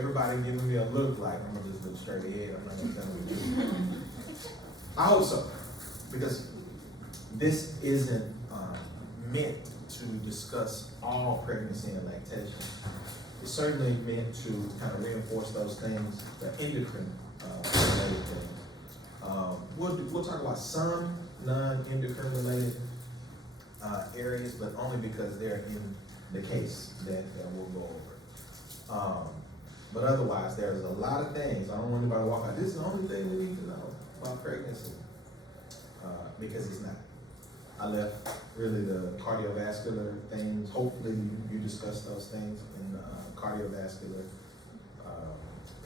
everybody giving me a look like I'm gonna just look straight ahead. I'm not gonna tell you. I hope so, because this isn't meant to discuss all pregnancy and lactation. It's certainly meant to kind of reinforce those things, the endocrine related things. We'll talk about some non-endocrine related areas, but only because they're in the case that we'll go over. But otherwise, there's a lot of things. I don't want anybody to walk out, this is the only thing we need to know about pregnancy, because it's not. I left really the cardiovascular things. Hopefully you discuss those things in cardiovascular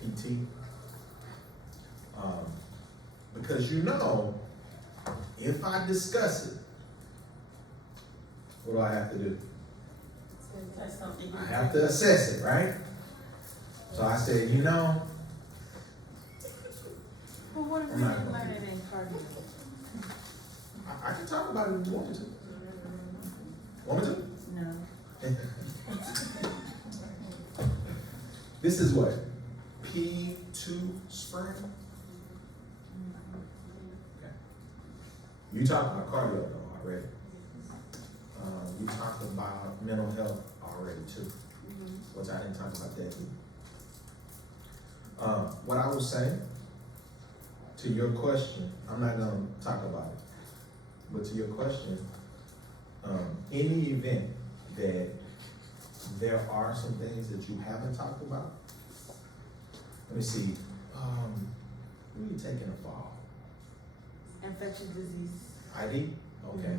PT. Because if I discuss it, what do I have to do? I have to assess it, right? So I said, Well, what if we didn't learn it in cardio? I can talk about it if you want me to. Want me to? No. This is what? P2 spring? Okay. You talked about cardio though already. You talked about mental health already too, which I didn't talk about that either. What I will say to your question, I'm not gonna talk about it, but to your question, in the event that there are some things that you haven't talked about, let me see, who are you taking a fall? Infectious disease. ID? Okay.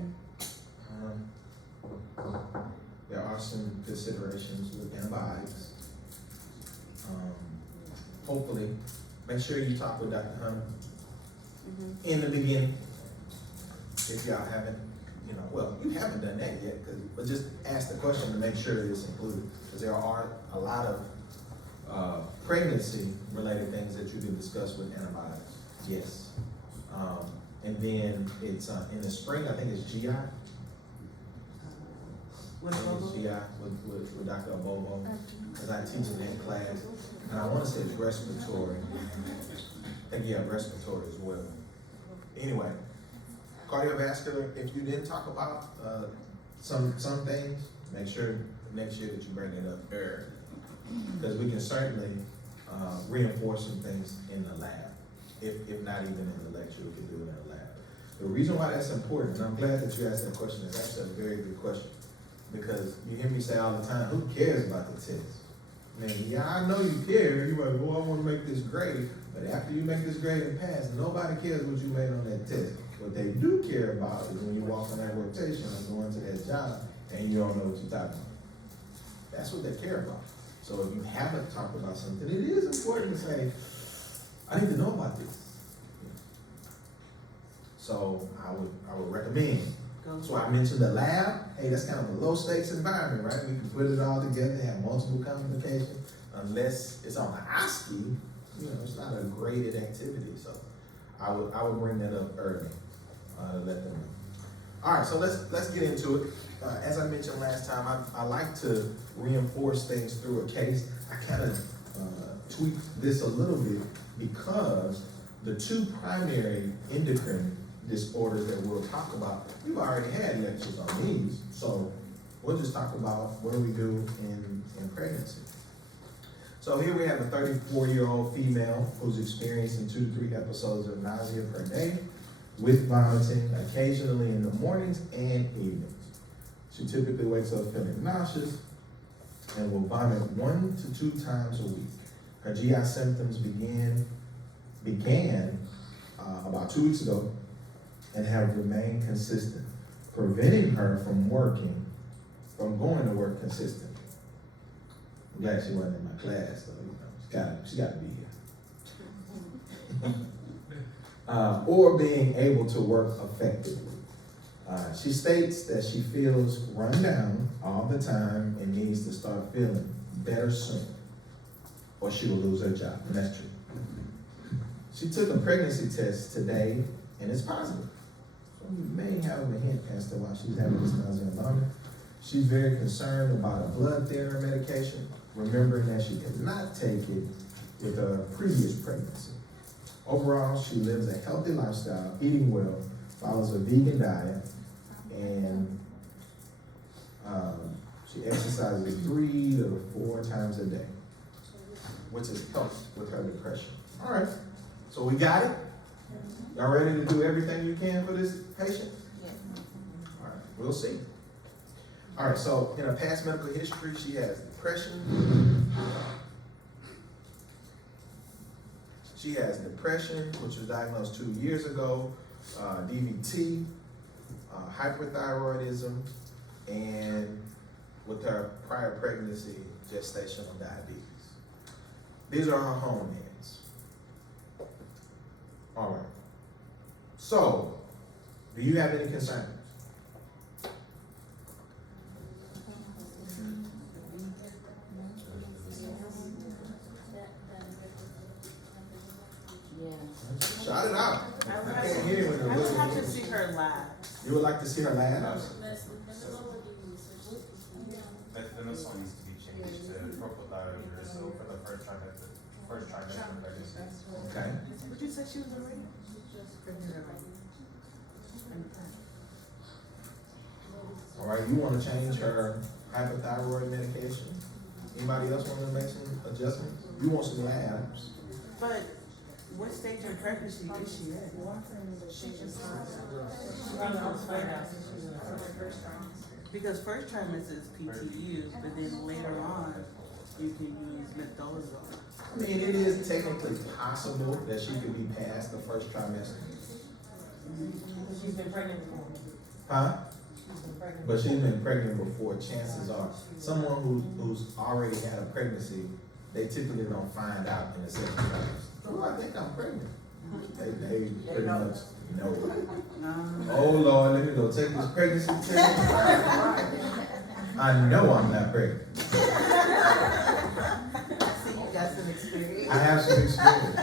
There are some considerations with antibiotics. Hopefully, make sure you talk with Dr. Hunter in the beginning. If y'all haven't, you haven't done that yet, but just ask the question to make sure it's included. Because there are a lot of pregnancy-related things that you can discuss with antibiotics. Yes. And then it's in the spring, I think it's GI. I think it's GI with Dr. Abobo, because I teach in that class. And I want to say it's respiratory. I think respiratory as well. Anyway, cardiovascular, if you didn't talk about some things, make sure next year that you bring it up early. Because we can certainly reinforce some things in the lab. If not even in the lecture, we can do it in the lab. The reason why that's important, and I'm glad that you asked that question, is actually a very good question. Because you hear me say all the time, who cares about the test? I mean, yeah, I know you care. You're like, well, I want to make this grade. But after you make this grade and pass, nobody cares what you made on that test. What they do care about is when you walk on that rotation and go into that job and you don't know what you're talking about. That's what they care about. So if you haven't talked about something, it is important to say, I need to know about this. So I would recommend. So I mentioned the lab. Hey, that's kind of a low stakes environment, right? We can put it all together, have multiple complications. Unless it's on the OSCE, it's not a graded activity. So I would bring that up early, to let them know. All right, so let's get into it. As I mentioned last time, I like to reinforce things through a case. I kind of tweaked this a little bit because the two primary endocrine disorders that we'll talk about, we've already had lectures on these, so we'll just talk about what do we do in pregnancy. So here we have a 34-year-old female who's experiencing 2 to 3 episodes of nausea per day with vomiting occasionally in the mornings and evenings. She typically wakes up feeling nauseous and will vomit 1 to 2 times a week. Her GI symptoms began about 2 weeks ago and have remained consistent, preventing her from going to work consistently. I'm glad she wasn't in my class, though. She got to be here. Or being able to work effectively. She states that she feels run down all the time and needs to start feeling better soon, or she will lose her job, and that's true. She took a pregnancy test today, and it's positive. So you may have a hint as to why she's having this nausea and vomiting. She's very concerned about a blood thinner medication, remembering that she could not take it with a previous pregnancy. Overall, she lives a healthy lifestyle, eating well, follows a vegan diet, and she exercises 3 to 4 times a day, which has helped with her depression. All right, so we got it? Y'all ready to do everything you can for this patient? Yes. All right, we'll see. All right, so in her past medical history, she has depression. She has depression, which was diagnosed 2 years ago, DVT, hyperthyroidism, and with her prior pregnancy, gestational diabetes. These are her home meds. All right. So, do you have any concerns? Shout it out. I can't hear you when I the would have to whistle. see her live. You would like to see her labs? Then this one needs to be changed to propylthyroid so for the first trimester pregnancy. Okay. Would you say she was already? All right, you want to change her hypothyroid medication? Anybody else want to make some adjustments? You want some labs? But what stage of pregnancy is she at? Because first trimester is PTU, but then later on, you can use metholazone. I mean, it is technically possible that she could be past the first trimester. She's been pregnant before. Huh? She's been pregnant. But she's been pregnant before. Chances are, someone who's already had a pregnancy, they typically don't find out in the second trimester. Oh, I think I'm pregnant. They pretty much know. Oh Lord, let me go take this pregnancy test. I know I'm not pregnant. See, you got some experience. I have some experience.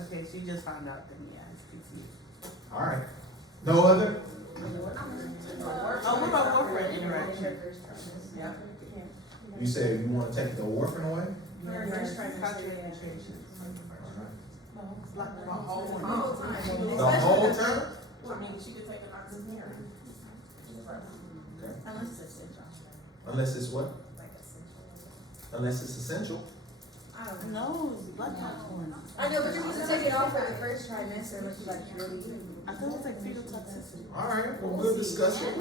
Okay, she just found out that he has PTU. All right. No other? Oh, what about warfarin interaction? Yeah. You said you want to take the warfarin away? Contraindication. Like the whole one. The whole time? I mean, she could take an oxygen. Okay. Unless it's essential. Unless it's what? Like essential. Unless it's essential. I don't know. No, it's blood toxin. I know, but you're supposed to take it off for the first trimester, unless you like really. I thought it was like fetal toxicity. All right, well, we'll discuss it.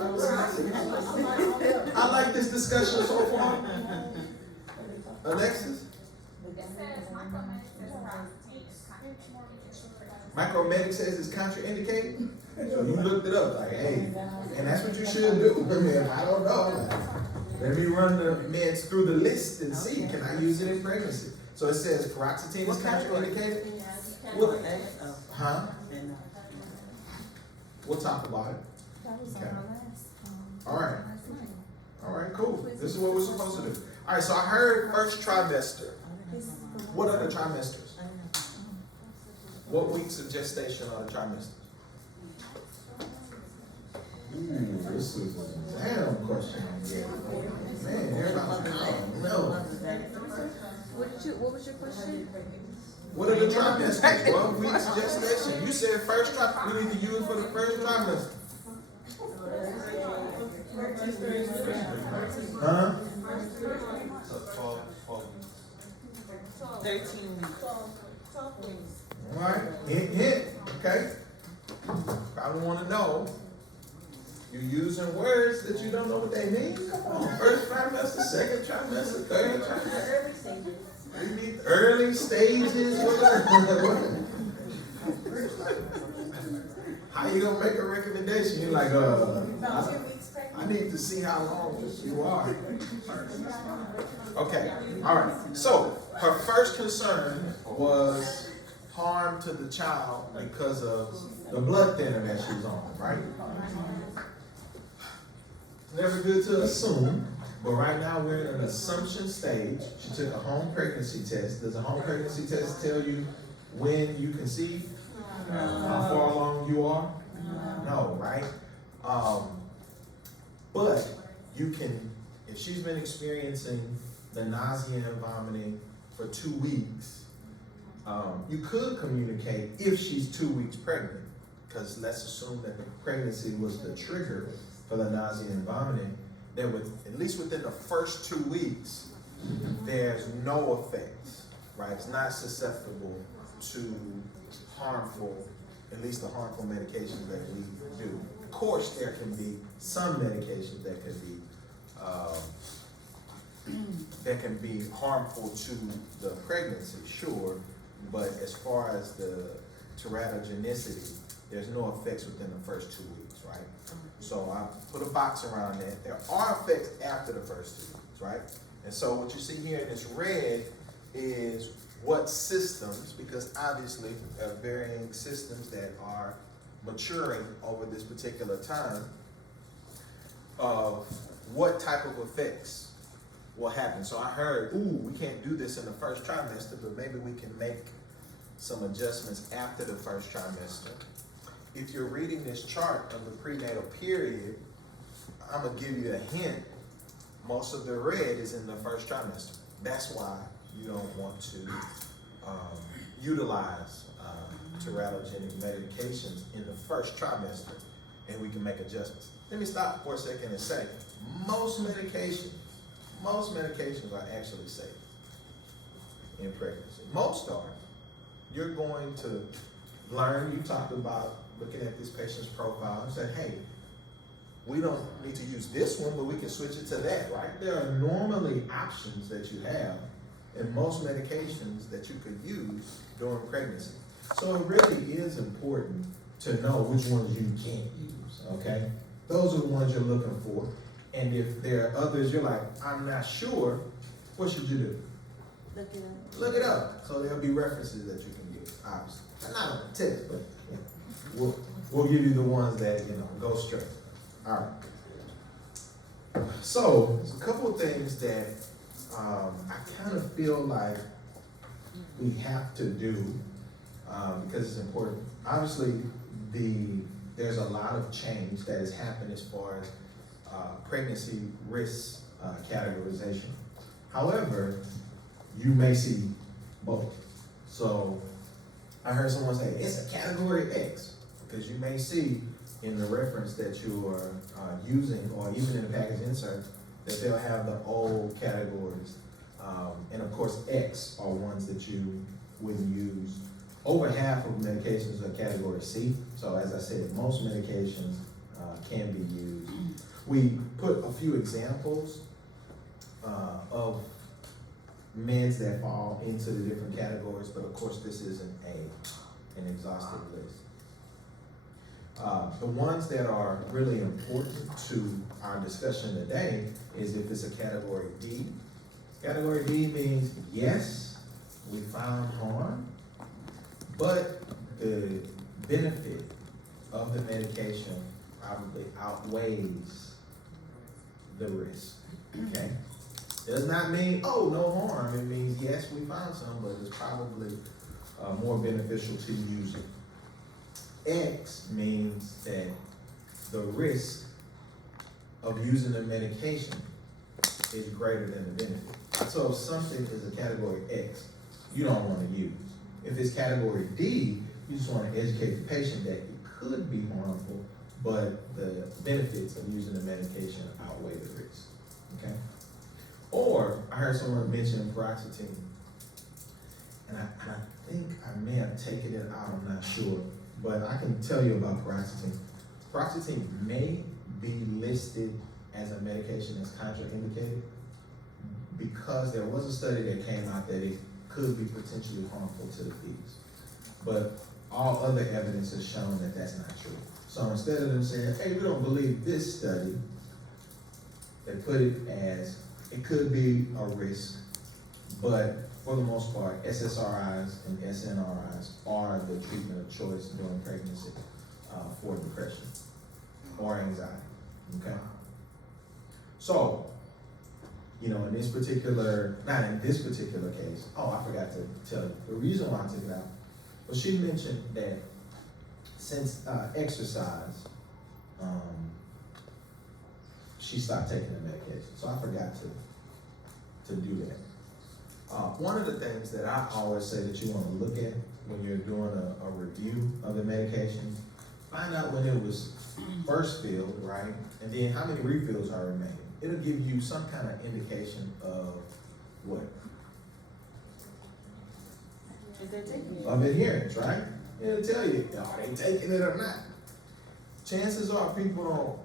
I like this discussion so far. Alexis? Micromedic says it's contraindicated? So you looked it up, like, hey, and that's what you should do. I mean, I don't know. Let me run the meds through the list and see, can I use it in pregnancy? So it says paroxetine is What category? contraindicated? Well, Huh? and, We'll talk about it. That was Okay. on our last, All right. last night. All right, cool. This is what we're supposed to do. All right, so I heard first trimester. What are the trimesters? What weeks of gestation are the trimesters? Ooh, this is a damn question. Man, everybody, I don't know. What was your question? What are the trimesters? What weeks of gestation? You said first trimester. We need to use for the first trimester. Huh? So 12 13 weeks. All right, hint, okay. Probably want to know. You're using words that you don't know what they mean. Come on, first trimester, second trimester, third trimester. We need early stages. How you gonna make a recommendation? You're like, I need to see how long you are. Okay, all right. So her first concern was harm to the child because of the blood thinner that she's on, right? Never good to assume, but right now we're in an assumption stage. She took a home pregnancy test. Does a home pregnancy test tell you when you conceive? How far along you are? No, right? But you can, if she's been experiencing the nausea and vomiting for 2 weeks, you could communicate if she's 2 weeks pregnant, because let's assume that the pregnancy was the trigger for the nausea and vomiting, then at least within the first 2 weeks, there's no effects, right? It's not susceptible to harmful, at least the harmful medications that we do. Of course, there can be some medications that can be harmful to the pregnancy, sure, but as far as the teratogenicity, there's no effects within the first 2 weeks, right? So I put a box around that. There are effects after the first 2 weeks, right? And so what you see here in this red is what systems, because obviously there are varying systems that are maturing over this particular time, of what type of effects will happen. So I heard, ooh, we can't do this in the first trimester, but maybe we can make some adjustments after the first trimester. If you're reading this chart of the prenatal period, I'm gonna give you a hint. Most of the red is in the first trimester. That's why you don't want to utilize teratogenic medications in the first trimester, and we can make adjustments. Let me stop for a second and say, most medications are actually safe in pregnancy. Most are. You're going to learn, you talked about looking at this patient's profile and said, hey, we don't need to use this one, but we can switch it to that, right? There are normally options that you have in most medications that you could use during pregnancy. So it really is important to know which ones you can't use, okay? Those are the ones you're looking for. And if there are others you're like, I'm not sure, what should you do? Look it up. Look it up. So there'll be references that you can get, obviously. Not on the test, but we'll give you the ones that, go straight. All right. So there's a couple of things that I kind of feel like we have to do because it's important. Obviously, there's a lot of change that has happened as far as pregnancy risk categorization. However, you may see both. So I heard someone say it's a category X, because you may see in the reference that you are using, or even in the package insert, that they'll have the old categories. And of course, X are ones that you wouldn't use. Over half of medications are category C. So as I said, most medications can be used. We put a few examples of meds that fall into the different categories, but of course this isn't an exhaustive list. The ones that are really important to our discussion today is if it's a category D. Category D means, yes, we found harm, but the benefit of the medication probably outweighs the risk, okay? Does not mean, oh, no harm. It means, yes, we found some, but it's probably more beneficial to use it. X means that the risk of using the medication is greater than the benefit. So if something is a category X, you don't want to use. If it's category D, you just want to educate the patient that it could be harmful, but the benefits of using the medication outweigh the risk, okay? Or I heard someone mention paroxetine, and I think I may have taken it out, I'm not sure, but I can tell you about paroxetine. Paroxetine may be listed as a medication that's contraindicated because there was a study that came out that it could be potentially harmful to the fetus. But all other evidence has shown that that's not true. So instead of them saying, hey, we don't believe this study, they put it as, it could be a risk, but for the most part, SSRIs and SNRIs are the treatment of choice during pregnancy for depression or anxiety, okay? So, in this particular, not in this particular case, I forgot to tell you, the reason why I took it out, well, she mentioned that since exercise, she stopped taking the medication. So I forgot to do that. One of the things that I always say that you want to look at when you're doing a review of the medication, find out when it was first filled, right? And then how many refills are remaining. It'll give you some kind of indication of what? If they're taking it. Of adherence, right? It'll tell you, are they taking it or not? Chances are people don't,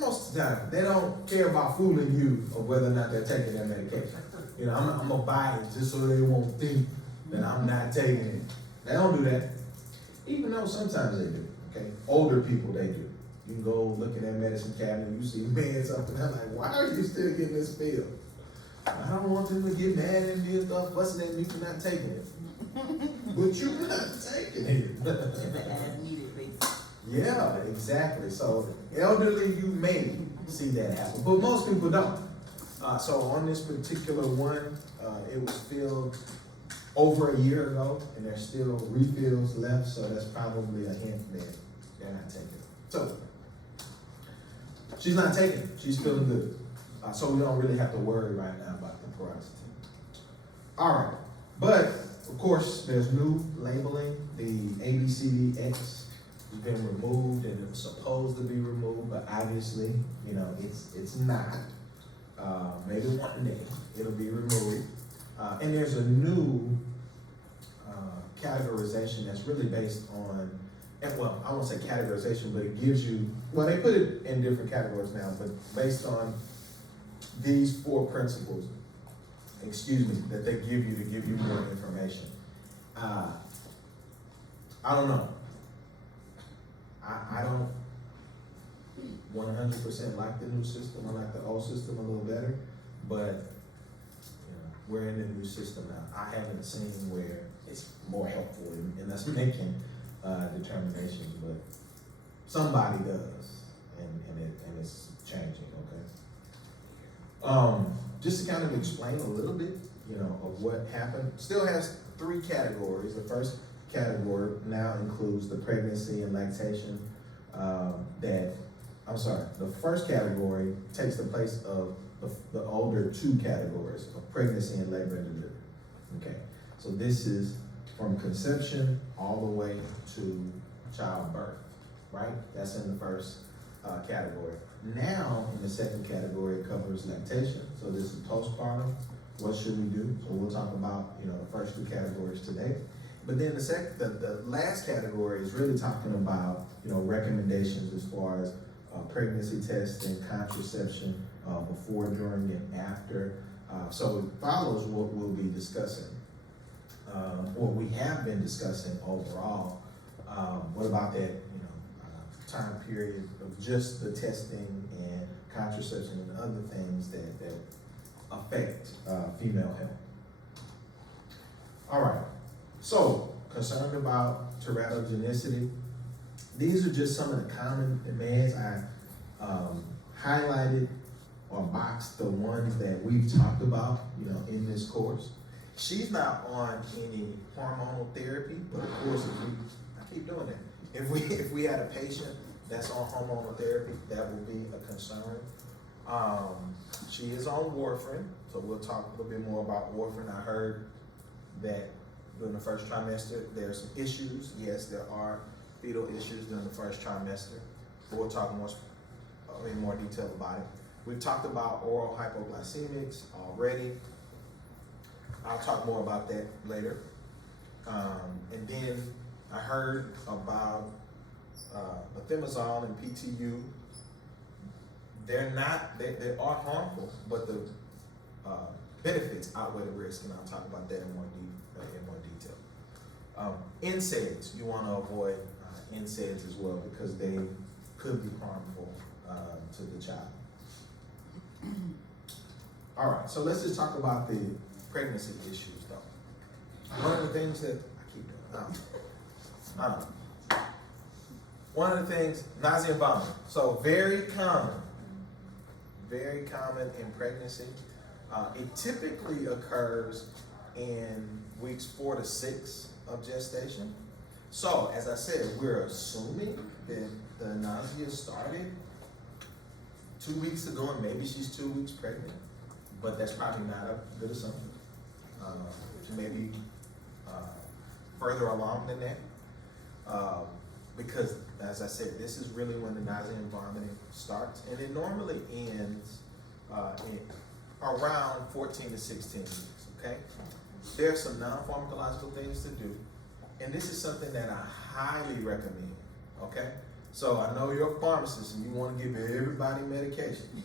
most of the time, they don't care about fooling you of whether or not they're taking their medication. You know, I'm gonna buy it just so they won't think that I'm not taking it. They don't do that. Even though sometimes they do, okay? Older people, they do. You can go look in that medicine cabinet, you see meds up, and they're like, why are you still getting this pill? I don't want them to get mad at me and stuff, fussing at me for not taking it. But you're not taking it. It's an as needed basis. Yeah, exactly. So elderly, you may see that happen, but most people don't. So on this particular one, it was filled over a year ago, and there's still refills left, so that's probably a hint that they're not taking it. So she's not taking it. She's feeling good. So we don't really have to worry right now about the paroxetine. All right, but of course, there's new labeling. The ABCDX has been removed, and it was supposed to be removed, but obviously, you know, it's not. Maybe one day it'll be removed. And there's a new categorization that's really based on, and well, I won't say categorization, but it gives you, well, they put it in different categories now, but based on these 4 principles, that they give you to give you more information. I don't know. I don't 100% like the new system. I like the old system a little better, but you know, we're in the new system now. I haven't seen where it's more helpful in us making determinations, but somebody does, and it's changing. Okay. Just to kind of explain a little bit, you know, of what happened. Still has 3 categories. The first category now includes the pregnancy and lactation. The first category takes the place of the older 2 categories of pregnancy and labor and delivery. Okay, so this is from conception all the way to childbirth, right? That's in the first category. Now, in the second category, it covers lactation. So this is postpartum. What should we do? So we'll talk about, you know, the first 2 categories today. But then the last category is really talking about, you know, recommendations as far as pregnancy testing, contraception, before, during, and after. So it follows what we'll be discussing. What we have been discussing overall. What about that, you know, time period of just the testing and contraception and other things that affect female health? All right. So, concerned about teratogenicity, these are just some of the common demands. I highlighted or boxed the ones that we've talked about, you know, in this course. She's not on any hormonal therapy, but of course, I keep doing that. If we had a patient that's on hormonal therapy, that would be a concern. She is on warfarin, so we'll talk a little bit more about warfarin. I heard that during the first trimester, there are some issues. Yes, there are fetal issues during the first trimester. We'll talk in more detail about it. We've talked about oral hypoglycemics already. I'll talk more about that later. And then I heard about methimazole and PTU. They are harmful, but the benefits outweigh the risk, and I'll talk about that in more detail. NSAIDs, you want to avoid NSAIDs as well because they could be harmful to the child. All right, so let's just talk about the pregnancy issues, though. One of the things that I keep doing, one of the things, nausea and vomiting. So very common in pregnancy. It typically occurs in weeks 4 to 6 of gestation. So, as I said, we're assuming that the nausea started 2 weeks ago, and maybe she's 2 weeks pregnant, but that's probably not a good assumption. She may be further along than that. Because, as I said, this is really when the nausea and vomiting starts, and it normally ends in around 14 to 16 weeks, okay? There are some non-pharmacological things to do, and this is something that I highly recommend, okay? So I know you're a pharmacist and you want to give everybody medication,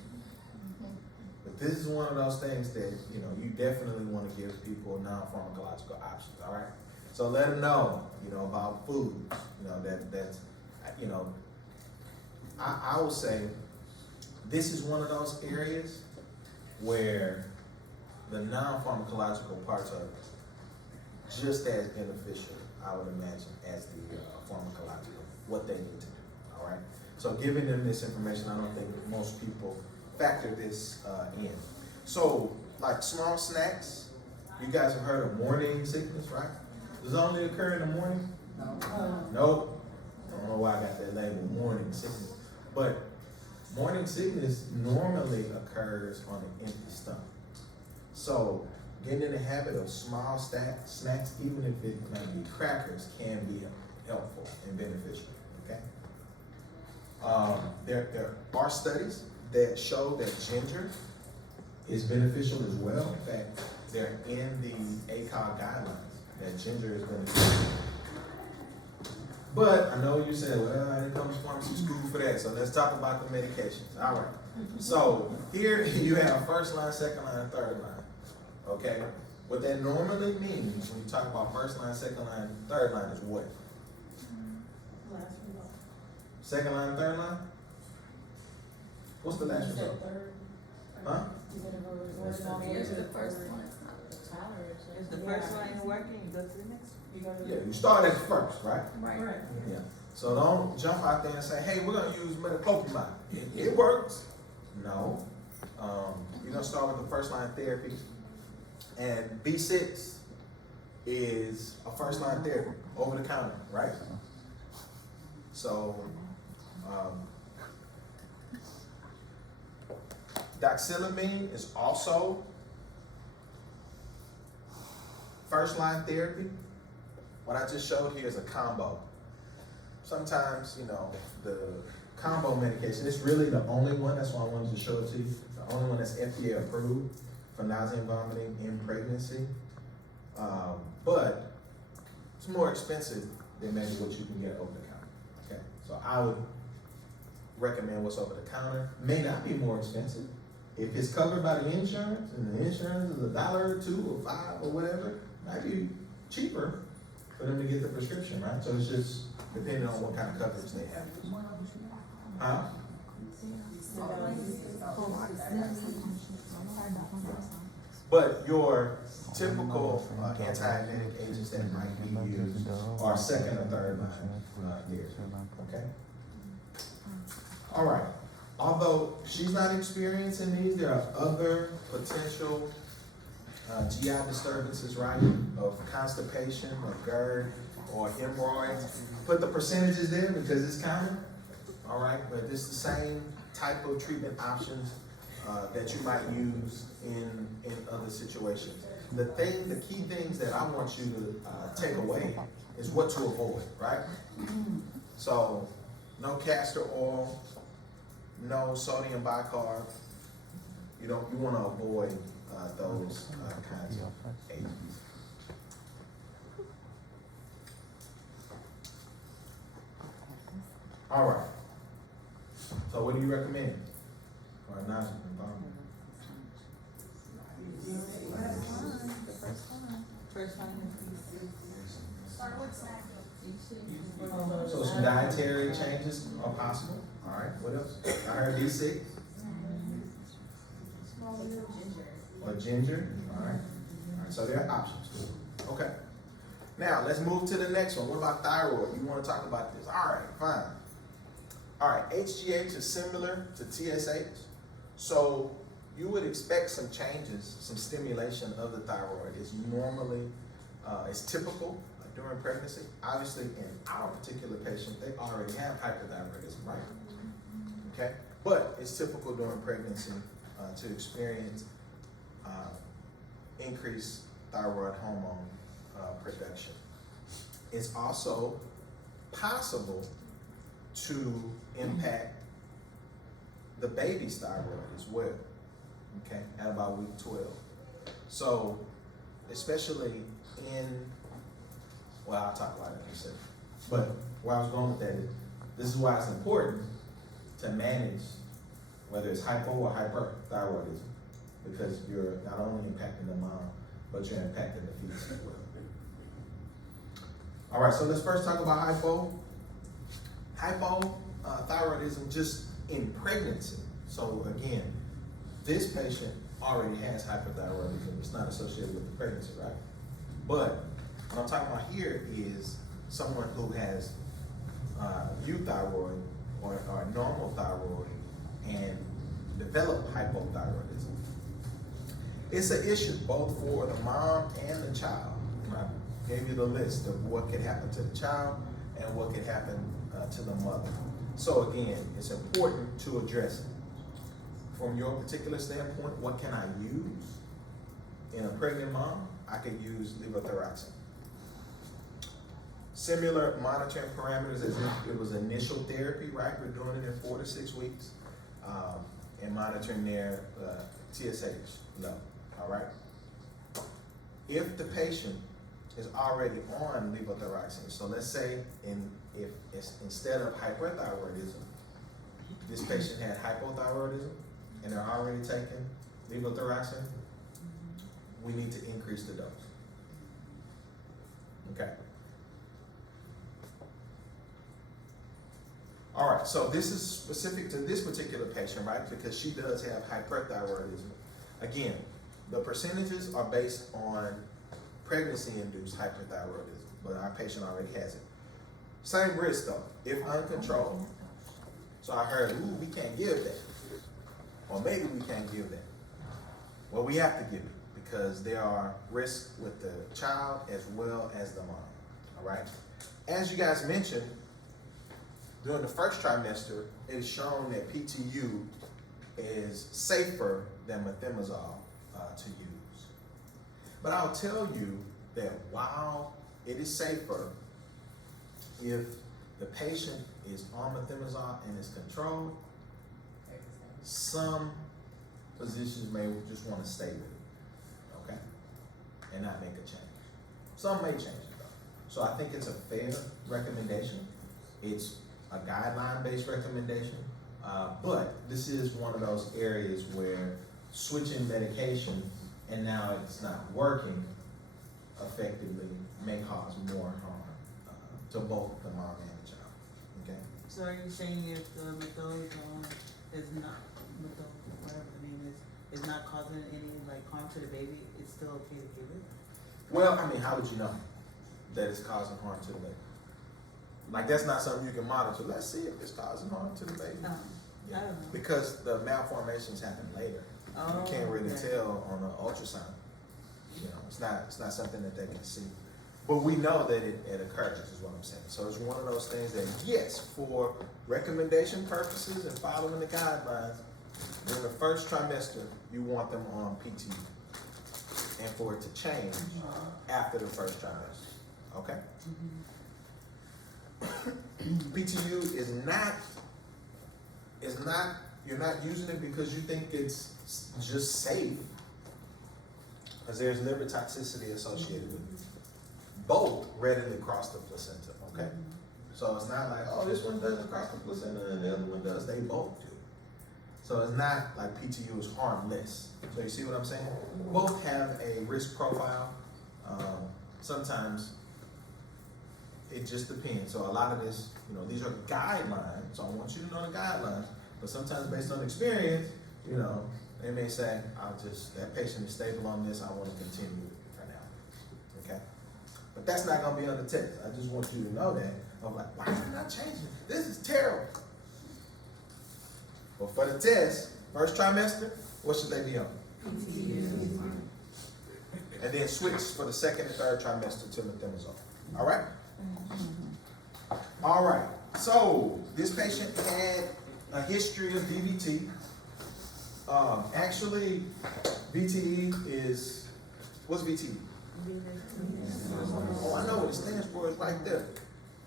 but this is one of those things that, you know, you definitely want to give people non-pharmacological options, all right? So let them know, you know, about foods, you know, that's, you know, I will say this is one of those areas where the non-pharmacological parts are just as beneficial, I would imagine, as the pharmacological, what they need to do, all right? So giving them this information, I don't think most people factor this in. So, like small snacks, you guys have heard of morning sickness, right? Does it only occur in the morning? No. Nope. I don't know why I got that label, morning sickness. But morning sickness normally occurs on an empty stomach. So getting in the habit of small snacks, even if it might be crackers, can be helpful and beneficial, okay? There are studies that show that ginger is beneficial as well. In fact, they're in the ACOG guidelines that ginger is beneficial. But I know you said, well, I didn't come to pharmacy school for that, so let's talk about the medications. All right. So here you have first line, second line, third line. Okay? What that normally means when you talk about first line, second line, third line is what? Second line, third line? What's the last result? Huh? It's the first one. If the first line is working, you go to the next one. Yeah, you start at first, right? Right. Yeah. So don't jump out there and say, hey, we're gonna use metoclopramide. It works. No. You're gonna start with the first line therapy. And B6 is a first line therapy, over the counter, right? So, doxylamine is also first line therapy. What I just showed here is a combo. Sometimes, you know, the combo medication, it's really the only one, that's why I wanted to show it to you, the only one that's FDA approved for nausea and vomiting in pregnancy. But it's more expensive than maybe what you can get over the counter, okay? So I would recommend what's over the counter. May not be more expensive. If it's covered by the insurance, and the insurance is $1 or $2 or $5 or whatever, might be cheaper for them to get the prescription, right? So it's just depending on what kind of coverage they have. Huh? But your typical anti-emetic agents that might be used are second or third line therapy, okay? All right. Although she's not experiencing these, there are other potential GI disturbances, right? Of constipation or GERD or hemorrhoids. Put the percentages there because it's common, all right? But it's the same type of treatment options that you might use in other situations. The key things that I want you to take away is what to avoid, right? So, no castor oil, no sodium bicarb. You want to avoid those kinds of agents. All right. So what do you recommend for a nausea and vomiting? First line is So some dietary changes are possible. All right. What else? I heard D6. Or ginger. All right. All right. So there are options. Okay. Now let's move to the next one. What about thyroid? You want to talk about this? All right. Fine. All right. HGH is similar to TSH. So you would expect some changes, some stimulation of the thyroid. It's normally, it's typical during pregnancy. Obviously, in our particular patient, they already have hypothyroidism, right? Okay? But it's typical during pregnancy to experience increased thyroid hormone production. It's also possible to impact the baby's thyroid as well, okay, at about week 12. So, especially well, I'll talk about it in a second. But where I was going with that is, this is why it's important to manage whether it's hypo or hyperthyroidism, because you're not only impacting the mom, but you're impacting the fetus as well. All right, so let's first talk about hypothyroidism just in pregnancy. So again, this patient already has hypothyroidism. It's not associated with the pregnancy, right? But what I'm talking about here is someone who has euthyroid or normal thyroid and develop hypothyroidism. It's an issue both for the mom and the child. I gave you the list of what could happen to the child and what could happen to the mother. So again, it's important to address it. From your particular standpoint, what can I use? In a pregnant mom, I could use levothyroxine. Similar monitoring parameters as if it was initial therapy, right? We're doing it in 4 to 6 weeks, and monitoring their TSH level, all right? If the patient is already on levothyroxine, so let's say if it's, instead of hyperthyroidism, this patient had hypothyroidism, and they're already taking levothyroxine, we need to increase the dose. Okay. All right, so this is specific to this particular patient, right? Because she does have hyperthyroidism. Again, the percentages are based on pregnancy-induced hyperthyroidism, but our patient already has it. Same risk though, if uncontrolled. So I heard, ooh, we can't give that. Or maybe we can't give that. Well, we have to give it because there are risks with the child as well as the mom, all right? As you guys mentioned, during the first trimester, it is shown that PTU is safer than methimazole to use. But I'll tell you that while it is safer, if the patient is on methimazole and is controlled, some physicians may just want to stay with it, okay? And not make a change. Some may change it though. So I think it's a fair recommendation. It's a guideline-based recommendation, but this is one of those areas where switching medication and now it's not working effectively may cause more harm to both the mom and the child, okay? So are you saying if the methadone is not, whatever the name is not causing any like harm to the baby, it's still okay to give it? Well, I mean, how would you know that it's causing harm to the baby? Like, that's not something you can monitor. Let's see if it's causing harm to the baby. No, I don't know. Because the malformations happen later. Oh, You can't really okay. tell on an ultrasound. You know, it's not something that they can see. But we know that it occurs, is what I'm saying. So it's one of those things that, yes, for recommendation purposes and following the guidelines, during the first trimester, you want them on PTU. And for it to change after the first trimester, okay? PTU is not, you're not using it because you think it's just safe, because there's liver toxicity associated with it. Both readily cross the placenta, okay? So it's not like, oh, this one doesn't cross the placenta and the other one does. They both do. So it's not like PTU is harmless. So you see what I'm saying? Both have a risk profile. Sometimes it just depends. So a lot of this, you know, these are guidelines. So I want you to know the guidelines. But sometimes based on experience, you know, they may say, that patient is stable on this, I want to continue with it for now, okay? But that's not gonna be on the test. I just want you to know that. I'm like, why am I not changing? This is terrible. But for the test, first trimester, what should they be on? And then switch for the second and third trimester to methimazole. All right? All right. So this patient had a history of DVT. Actually, VTE is, what's VTE? Oh, I know what it stands for, it's right there.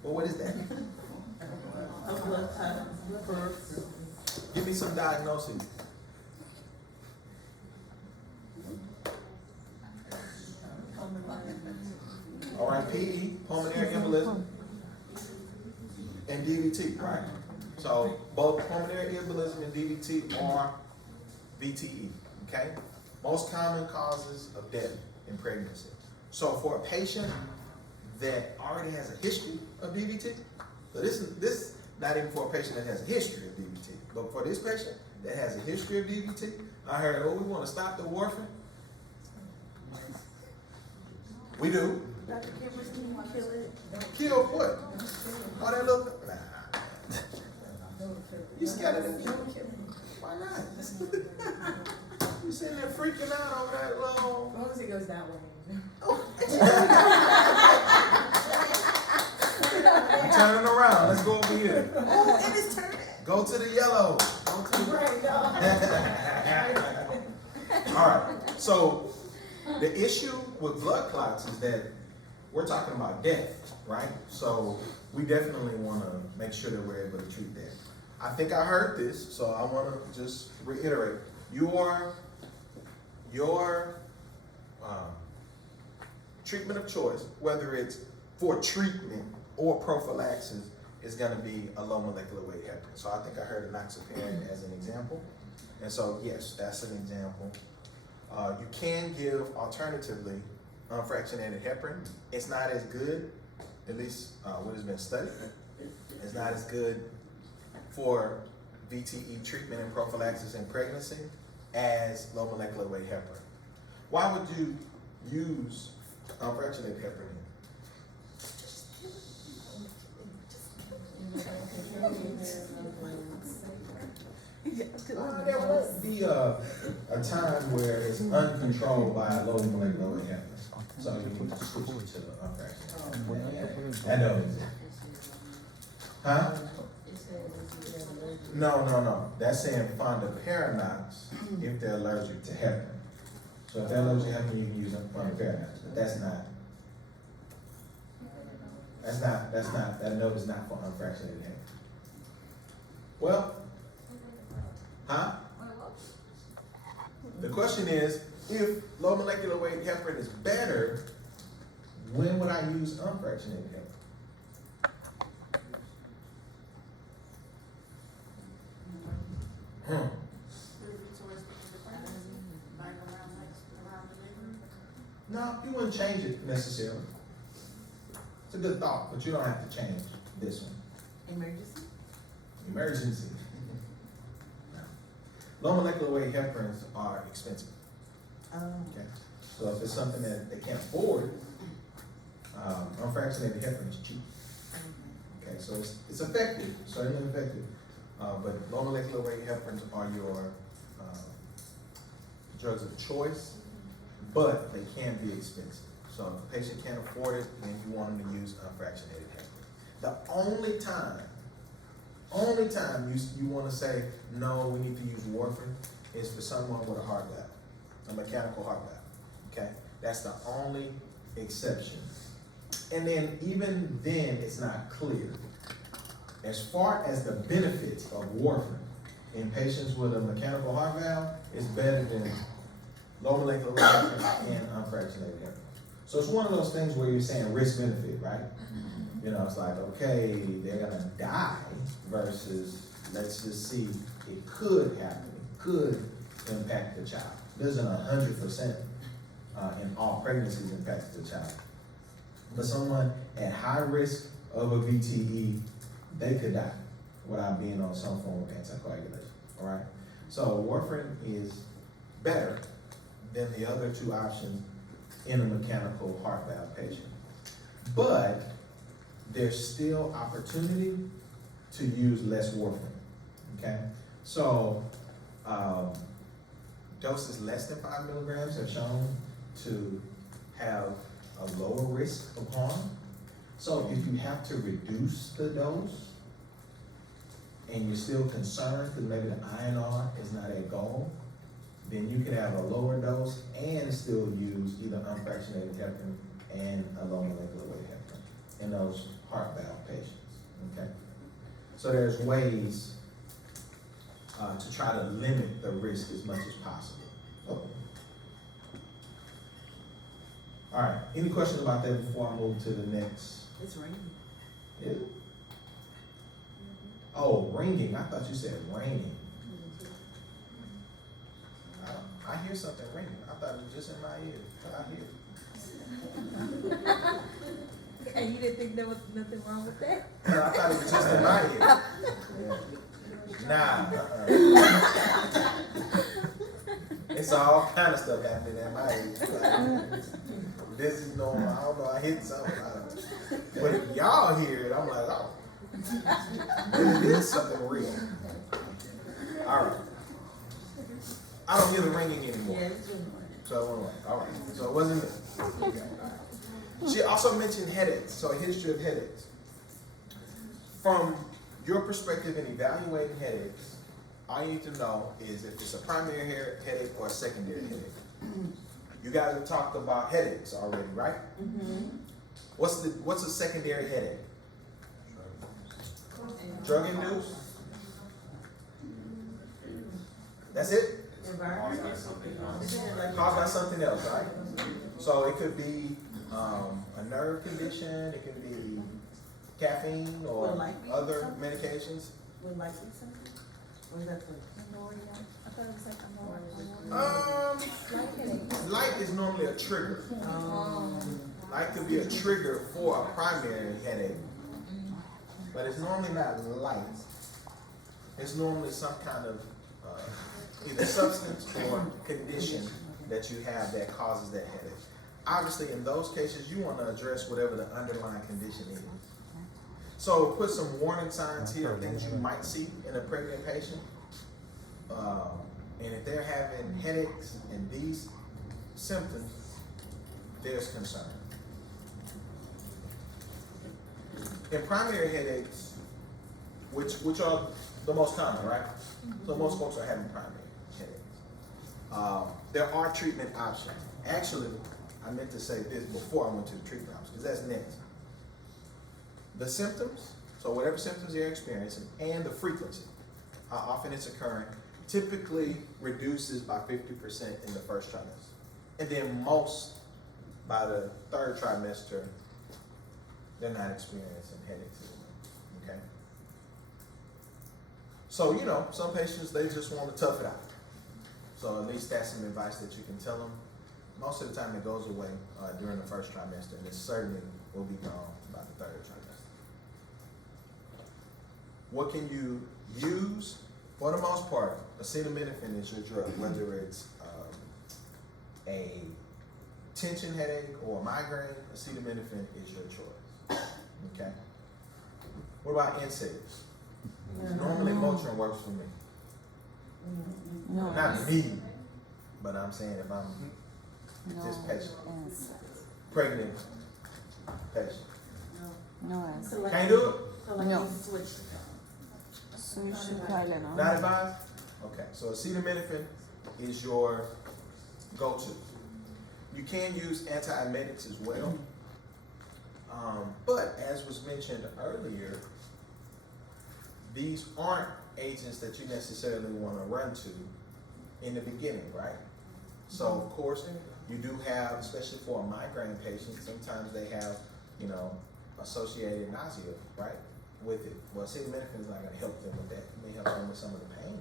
But what is that? A blood type for Give me some diagnoses. All right, PE, pulmonary embolism, and DVT, right? So both pulmonary embolism and DVT are VTE, okay? Most common causes of death in pregnancy. So for a patient that already has a history of DVT, so this not even for a patient that has a history of DVT, but for this patient that has a history of DVT, I heard, oh, we want to stop the warfarin. We do. Dr. Kimbers, can you kill it? Kill what? Oh, that little. Nah. You scared of that? Why not? You sitting there freaking out over that little. As long as it goes that way. I'm turning around. Let's go over here. Oh, and it's turning. Go to the yellow. Go to the Right, All right. So the issue with blood clots is that we're talking about death, right? So we definitely want to make sure that we're able to treat that. I think I heard this, so I want to just reiterate. Your treatment of choice, whether it's for treatment or prophylaxis, is going to be a low molecular weight heparin. So I think I heard enoxaparin as an example. And so, yes, that's an example. You can give, alternatively, unfractionated heparin. It's not as good, at least what has been studied. It's not as good for VTE treatment and prophylaxis in pregnancy as low molecular weight heparin. Why would you use unfractionated heparin? There won't be a time where it's uncontrolled by a low molecular weight heparin. So you need to switch to the unfractionated. That don't exist. Huh? No. That's saying fondaparinux if they're allergic to heparin. So if they're allergic to heparin, you can use fondaparinux, but that's not, that note is not for unfractionated heparin. Well, huh? The question is, if low molecular weight heparin is better, when would I use unfractionated heparin? No, you wouldn't change it necessarily. It's a good thought, but you don't have to change this one. emergency. Emergency. No. Low molecular weight heparins are expensive. Okay. So if it's something that they can't afford, unfractionated heparin is cheap. Okay, so it's effective, certainly effective. But low molecular weight heparins are your drugs of choice, but they can be expensive. So if the patient can't afford it, then you want them to use unfractionated heparin. The only time you want to say, no, we need to use warfarin is for someone with a heart valve, a mechanical heart valve, okay? That's the only exception. And then even then, it's not clear. As far as the benefits of warfarin in patients with a mechanical heart valve, it's better than low molecular weight heparin and unfractionated heparin. So it's one of those things where you're saying risk-benefit, right? You know, it's like, okay, they're gonna die versus let's just see, it could happen, it could impact the child. Doesn't 100% in all pregnancies impact the child. But someone at high risk of a VTE, they could die without being on some form of anticoagulation, all right? So warfarin is better than the other two options in a mechanical heart valve patient. But there's still opportunity to use less warfarin, okay? So doses less than 5 milligrams have shown to have a lower risk of harm. So if you have to reduce the dose, and you're still concerned because maybe the INR is not a goal, then you can have a lower dose and still use either unfractionated heparin and a low molecular weight heparin in those heart valve patients, okay? So there's ways to try to limit the risk as much as possible. Oh. All right, any questions about that before I move to the next? It's raining. Yeah. Oh, ringing, I thought you said raining. I hear something ringing, I thought it was just in my ear, but I hear it. And you didn't think there was nothing wrong with that? No, I thought it was just in my ear. Yeah. Nah, it's all kind of stuff happening in my ear. Like, this is normal, I don't know, I hit something. But if y'all hear it, I'm like, oh, this is something real. All right. I don't hear the ringing anymore. Yeah, it's raining. So it went away. All right. So it wasn't me. Okay. All right. She also mentioned headaches, so a history of headaches. From your perspective in evaluating headaches, all you need to know is if it's a primary headache or a secondary headache. You guys have talked about headaches already, right? Mm-hmm. What's a secondary headache? Drug induced? That's it? Caused by something else. Caused by something else, right? So it could be a nerve condition, it could be caffeine or other medications. Would light be something? Or is that for? I thought it was like Light is normally a trigger. Light could be a trigger for a primary headache, but it's normally not light. It's normally some kind of either substance or condition that you have that causes that headache. Obviously, in those cases, you want to address whatever the underlying condition is. So put some warning signs here, things you might see in a pregnant patient. And if they're having headaches and these symptoms, there's concern. In primary headaches, which are the most common, right? So most folks are having primary headaches. There are treatment options. Actually, I meant to say this before I went to the treatment options, because that's next. The symptoms, so whatever symptoms you're experiencing, and the frequency, how often it's occurring, typically reduces by 50% in the first trimester. And then most, by the third trimester, they're not experiencing headaches anymore, okay? So, you know, some patients, they just want to tough it out. So at least that's some advice that you can tell them. Most of the time it goes away during the first trimester, and it certainly will be gone by the third trimester. What can you use? For the most part, acetaminophen is your drug, whether it's a tension headache or a migraine, acetaminophen is your choice, okay? What about NSAIDs? Normally Motrin works for me. No. Not me, but I'm saying if I'm this patient, pregnant patient. No. Can't do it? So like No. you switch. Switch to Tylenol. Not advised? Okay, so acetaminophen is your go-to. You can use antiemetics as well. But as was mentioned earlier, these aren't agents that you necessarily want to run to in the beginning, right? So of course, you do have, especially for a migraine patient, sometimes they have, you know, associated nausea, right, with it. Well, acetaminophen is not going to help them with that. It may help them with some of the pain,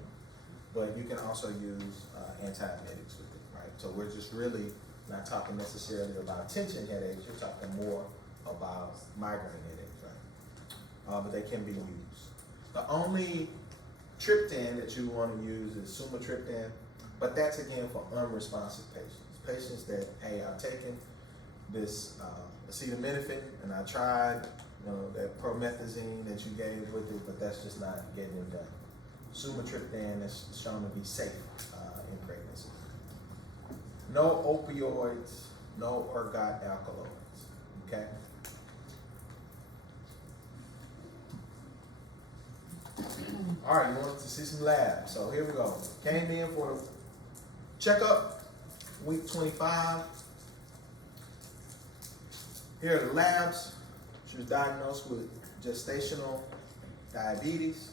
but you can also use antiemetics with it, right? So we're just really not talking necessarily about tension headaches. You're talking more about migraine headaches, right? But they can be used. The only triptan that you want to use is sumatriptan, but that's again for unresponsive patients. Patients that, hey, I've taken this acetaminophen and I tried, you know, that promethazine that you gave with it, but that's just not getting it done. Sumatriptan is shown to be safe in pregnancy. No opioids, no ergot alkaloids, okay? All right, you want to see some labs. So here we go. Came in for the checkup, week 25. Here are the labs. She was diagnosed with gestational diabetes.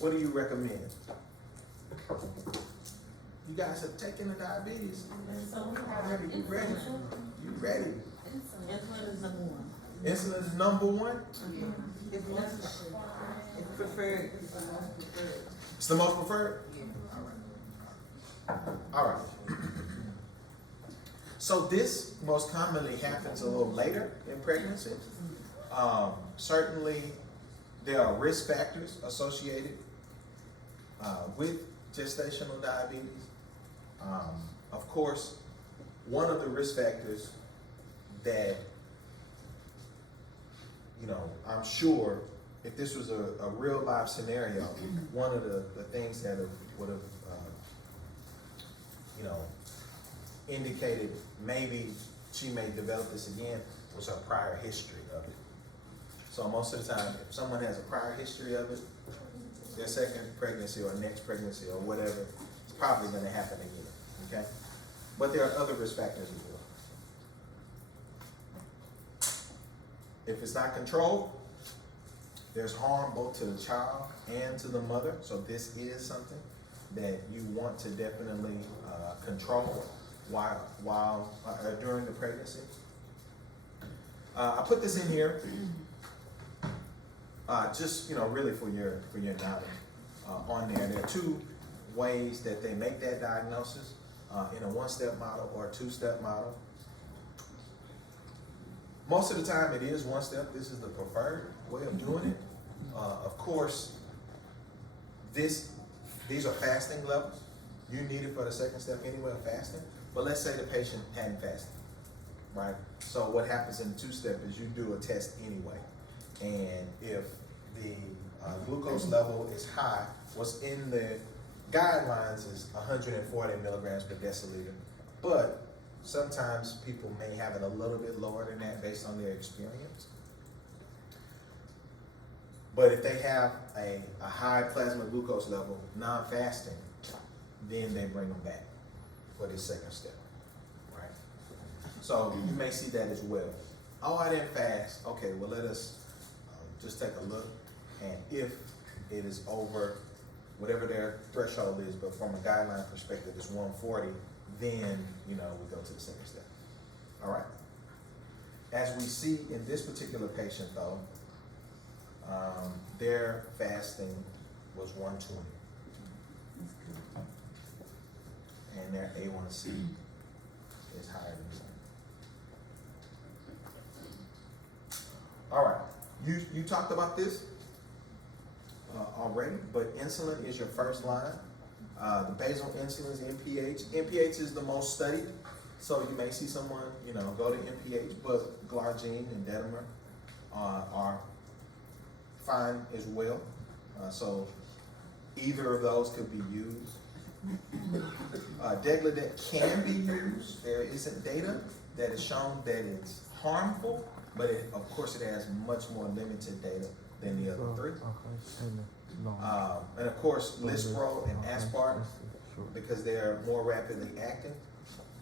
What do you recommend? You guys have taken the diabetes. So we have You ready? You ready? Insulin is number one. Insulin is number one. It's preferred. It's the most preferred. All right. So this most commonly happens a little later in pregnancy. Certainly, there are risk factors associated with gestational diabetes. Of course, one of the risk factors that, I'm sure if this was a real life scenario, one of the things that would have, indicated maybe she may develop this again was her prior history of it. So most of the time, if someone has a prior history of it, their second pregnancy or next pregnancy or whatever, it's probably going to happen again, okay? But there are other risk factors as well. If it's not controlled, there's harm both to the child and to the mother. So this is something that you want to definitely control while during the pregnancy. I put this in here just really for your knowledge on there. There are two ways that they make that diagnosis in a one-step model or a two-step model. Most of the time it is one step. This is the preferred way of doing it. Of course, these are fasting levels. You need it for the second step anyway of fasting. But let's say the patient hadn't fasted, right? So what happens in the two-step is you do a test anyway. And if the glucose level is high, what's in the guidelines is 140 milligrams per deciliter. But sometimes people may have it a little bit lower than that based on their experience. But if they have a high plasma glucose level, non-fasting, then they bring them back for this second step, right? So you may see that as well. Oh, I didn't fast. Okay, well let us just take a look, and if it is over whatever their threshold is, but from a guideline perspective, it's 140, then we go to the second step. All right. As we see in this particular patient, though, their fasting was 120, and their A1C is higher than that. All right. You talked about this already, but insulin is your first line. The basal insulin is NPH. NPH is the most studied, so you may see someone, go to NPH, but glargine and dedamer are fine as well. So either of those could be used. Degludec can be used. There isn't data that has shown that it's harmful, but of course it has much more limited data than the other three. And of course, Lispro and Aspart, because they're more rapidly acting,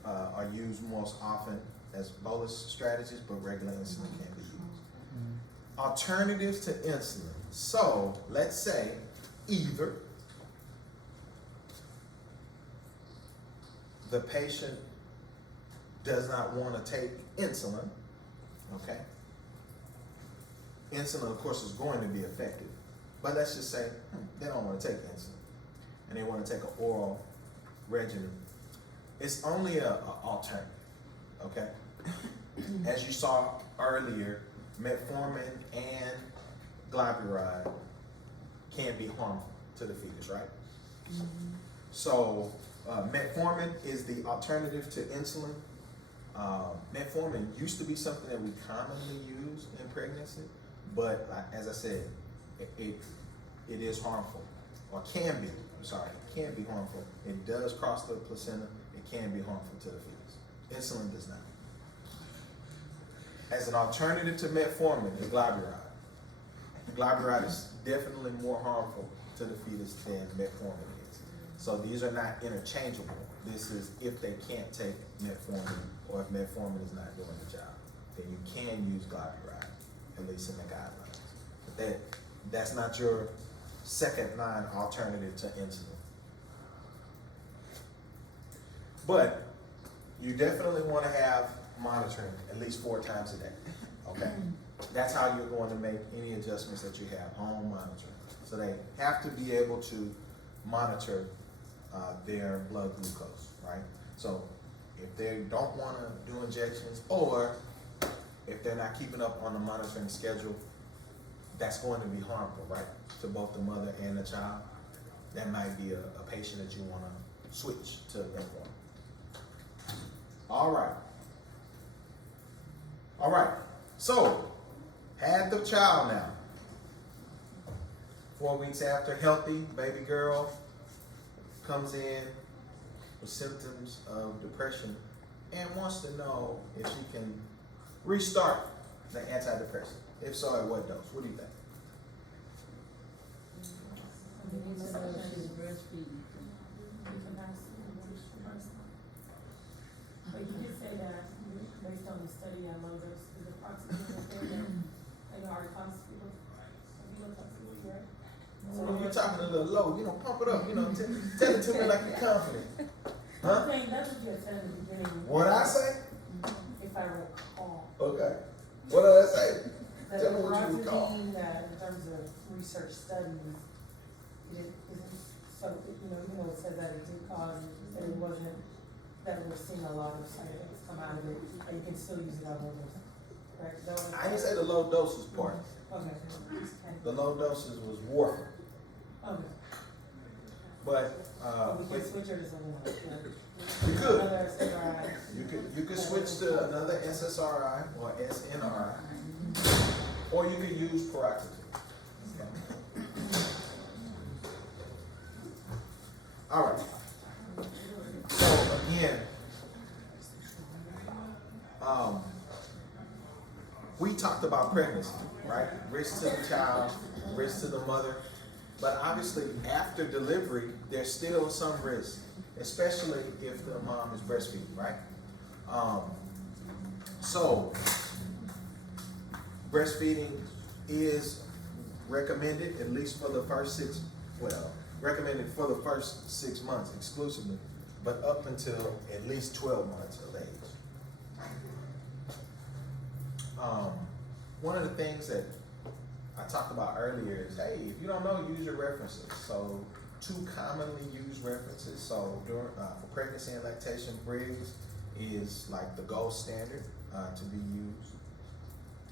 are used most often as bolus strategies, but regular insulin can be used. Alternatives to insulin. So let's say either the patient does not want to take insulin, okay? Insulin, of course, is going to be effective. But let's just say they don't want to take insulin and they want to take an oral regimen. It's only an alternative, okay? As you saw earlier, metformin and glyburide can be harmful to the fetus, right? So metformin is the alternative to insulin. Metformin used to be something that we commonly use in pregnancy, but as I said, it is harmful, or can be, it can be harmful. It does cross the placenta, it can be harmful to the fetus. Insulin does not. As an alternative to metformin is glyburide. glyburide is definitely more harmful to the fetus than metformin is. So these are not interchangeable. This is if they can't take metformin or if metformin is not doing the job, then you can use glyburide, at least in the guidelines. But that's not your second line alternative to insulin. But you definitely want to have monitoring at least 4 times a day, okay? That's how you're going to make any adjustments that you have, home monitoring. So they have to be able to monitor their blood glucose, right? So if they don't want to do injections, or if they're not keeping up on the monitoring schedule, that's going to be harmful, right? To both the mother and the child. That might be a patient that you want to switch to metformin. All right, so had the child now. 4 weeks after, healthy baby girl comes in with symptoms of depression and wants to know if she can restart the antidepressant. If so, at what dose? What do you think? But you did say that based on the study at low dose is approximately there that they already cause people toxicity, right? So you're talking a little low, pump it up, tell it to me like you're confident. Huh? I'm saying that's what you had said in the beginning. What I say? If I recall. Okay. What did I say? That Tell me what you recall. approximately that in terms of research studies, it isn't so, even though it said that it did cause, that it wasn't, that we're seeing a lot of side effects come out of it, and you can still use it on those, correct? Is that what I didn't say the low doses part. Okay. The low doses was warfarin. Okay. But We can switch it to something else, yeah. you could. Another SSRI. You could switch to another SSRI or SNRI, or you could use paroxetine. All right. So again, we talked about pregnancy, right? Risk to the child, risk to the mother, but obviously after delivery, there's still some risk, especially if the mom is breastfeeding, right? So breastfeeding is recommended at least for the first recommended for the first 6 months exclusively, but up until at least 12 months of age. One of the things that I talked about earlier is, hey, if you don't know, use your references. So 2 commonly used references. So during for pregnancy and lactation, Briggs is like the gold standard to be used.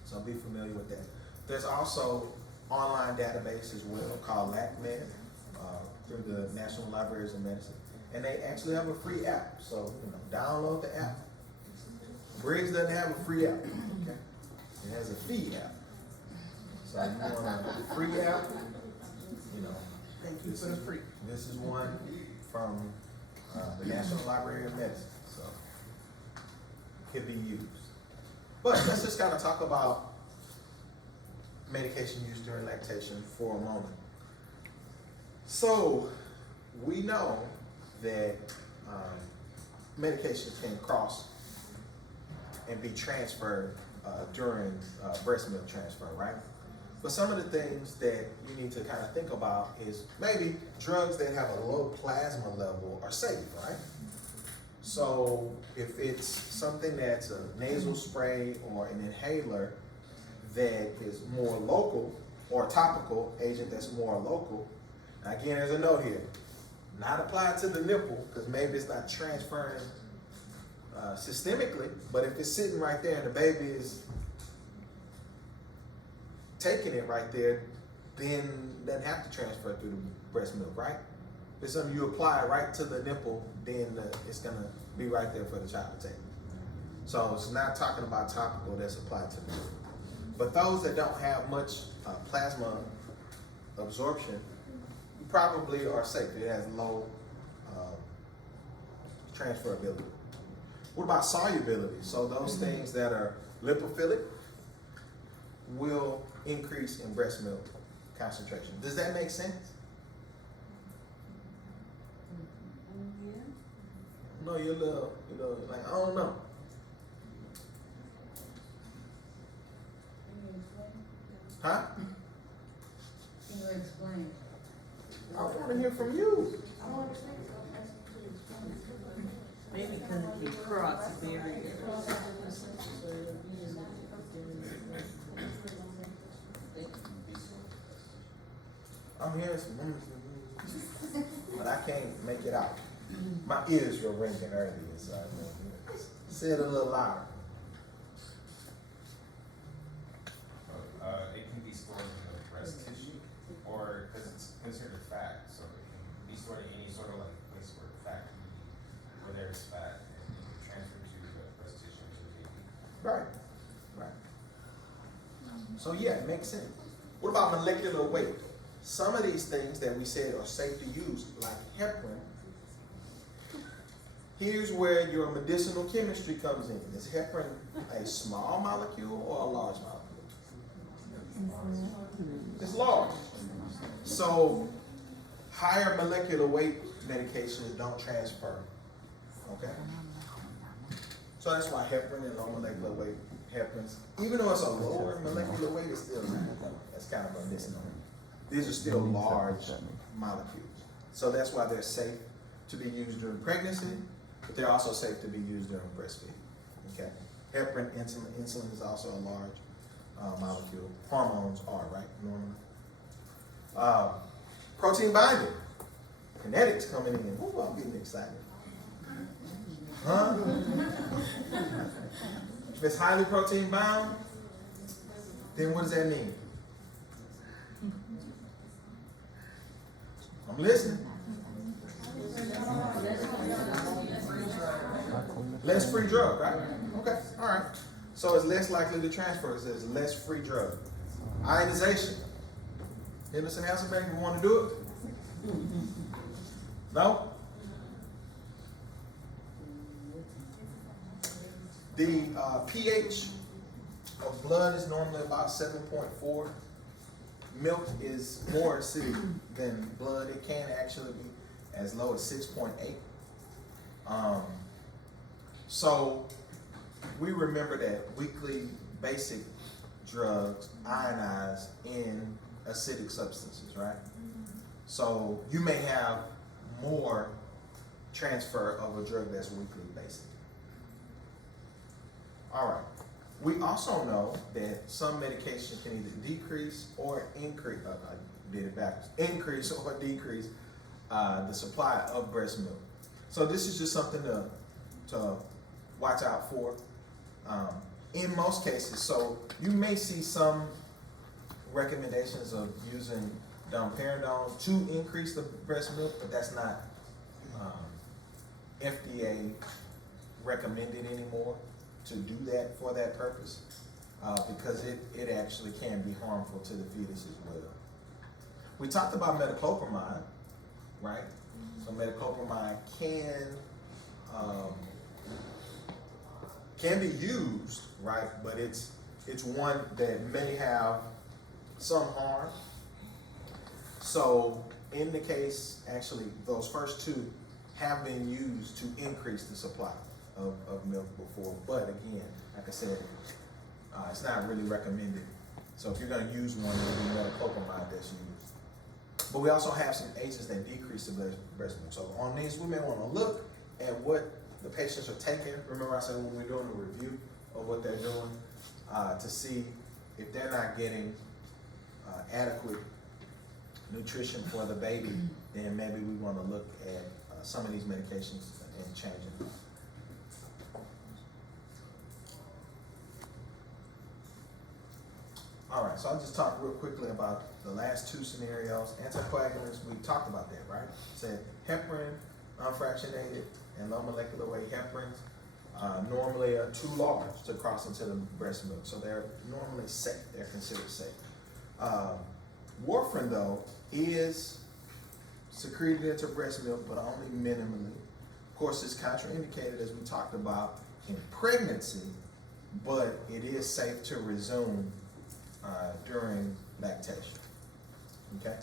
So be familiar with that. There's also online database as well called LactMed through the National Libraries of Medicine, and they actually have a free app. So download the app. Briggs doesn't have a free app. Okay. It has a fee app. So you want a free app, Thank you for the free. This is one from the National Library of Medicine, so it can be used. But let's just kind of talk about medication used during lactation for a moment. So we know that medications can cross and be transferred during breast milk transfer, right? But some of the things that you need to kind of think about is maybe drugs that have a low plasma level are safe, right? So if it's something that's a nasal spray or an inhaler that is more local, or a topical agent that's more local, again, there's a note here, not applied to the nipple, because maybe it's not transferring systemically, but if it's sitting right there and the baby is taking it right there, then it doesn't have to transfer through the breast milk, right? If it's something you apply right to the nipple, then it's gonna be right there for the child to take. So it's not talking about topical that's applied to the nipple. But those that don't have much plasma absorption probably are safe. It has low transferability. What about solubility? So those things that are lipophilic will increase in breast milk concentration. Does that make sense? No, you're a little, like, I don't know. Huh? Can you explain? I want to hear from you. Maybe because it can cross barriers. I'm hearing some, but I can't make it out. My ears were ringing earlier, so I say it a little louder. It can be stored in the breast tissue, or because it's considered fat, so it can be stored in any sort of like place where fat can be, where there's fat, and it can transfer to the breast tissue to the baby. Right, right. So yeah, it makes sense. What about molecular weight? Some of these things that we said are safe to use, like heparin. Here's where your medicinal chemistry comes in. Is heparin a small molecule or a large molecule? It's large. So higher molecular weight medications don't transfer. Okay? So that's why heparin and low molecular weight heparins, even though it's a lower molecular weight, it's still that's kind of medicinal. These are still large molecules. So that's why they're safe to be used during pregnancy, but they're also safe to be used during breastfeeding. Okay? Heparin, insulin is also a large molecule. Hormones are, right, normally. Protein binding. Kinetics coming in. Ooh, I'm getting excited. Huh? If it's highly protein bound, then what does that mean? I'm listening. Less free drug, right? Okay, all right. So it's less likely to transfer. It says less free drug. Ionization. Henderson Hasselbeck, you want to do it? No? The pH of blood is normally about 7.4. Milk is more acidic than blood. It can actually be as low as 6.8. So we remember that weekly basic drugs ionize in acidic substances, right? So you may have more transfer of a drug that's weekly basic. All right. We also know that some medication can either decrease or increase, I did it backwards, increase or decrease the supply of breast milk. So this is just something to watch out for. In most cases, so you may see some recommendations of using domperidone to increase the breast milk, but that's not FDA recommended anymore to do that for that purpose, because it actually can be harmful to the fetus as well. We talked about metoclopramide, right? So metoclopramide can be used, right? But it's one that may have some harm. So in the case, actually, those first two have been used to increase the supply of milk before, but again, like I said, it's not really recommended. So if you're going to use one, it'll be metoclopramide that's used. But we also have some agents that decrease the breast milk. So on these, we may want to look at what the patients are taking. Remember I said when we're doing a review of what they're doing, to see if they're not getting adequate nutrition for the baby, then maybe we want to look at some of these medications and changing them. All right, so I'll just talk real quickly about the last two scenarios. Anticoagulants, we talked about that, right? Said heparin, unfractionated, and low molecular weight heparins normally are too large to cross into the breast milk, so they're normally safe. They're considered safe. Warfarin, though, is secreted into breast milk, but only minimally. Of course, it's contraindicated, as we talked about, in pregnancy, but it is safe to resume during lactation. Okay?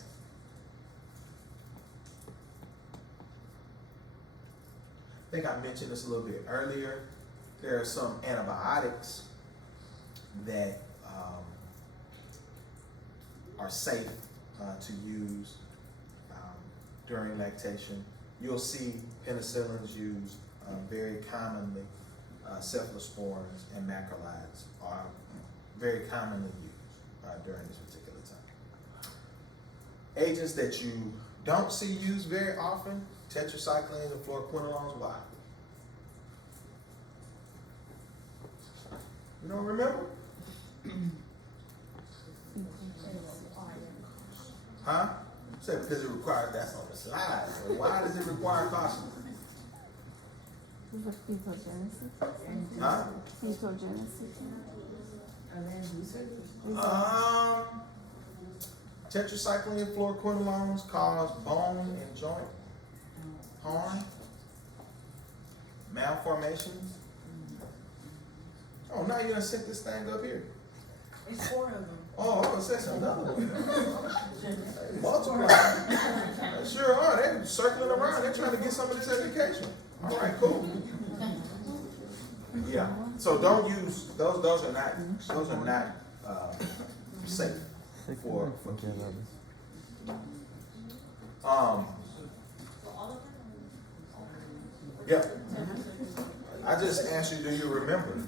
I think I mentioned this a little bit earlier. There are some antibiotics that are safe to use during lactation. You'll see penicillins used very commonly. Cephalosporins and macrolides are very commonly used during this particular time. Agents that you don't see used very often, tetracyclines and fluoroquinolones. Why? You don't remember? Huh? Say because it requires, that's on the slide. So why does it require caution? Fetogenesis. Huh? Fetogenesis. Tetracycline and fluoroquinolones cause bone and joint harm, malformations. Oh, now you're gonna set this thing up here. It's 4 of them. Oh, I'm gonna say something else. Multiply. They sure are. They're circling around. They're trying to get some of this education. All right, cool. Yeah. So don't use those. Those are not safe for kids. Yeah. I just asked you, do you remember?